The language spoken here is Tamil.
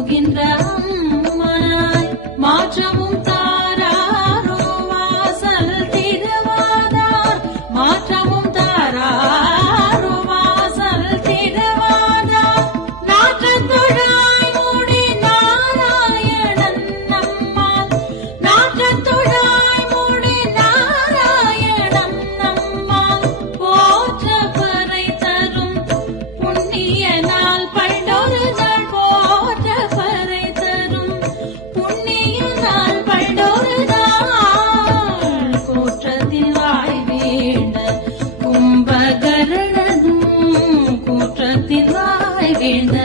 போகின்ற அம்மனாய் மாற்றமும் தாராரோ வாசல் திருவாதார் மாற்றமும் தாராரோ வாசல் திருவாதார் நாற்றத்துழாய் மூடி நாராயணன் நம்மால் நாற்றத்துழாய் மூடி நாராயணன் நம்மால் போற்ற பறை தரும் புண்ணிய நாள் பண்டொரு நாள் போற்ற பறை தரும் புண்ணிய நாள் பண்டொரு நாள் கூற்றத்தில் வாய் வேண்ட கும்பகரணனும் கூற்றத்தில் வாய் வேண்ட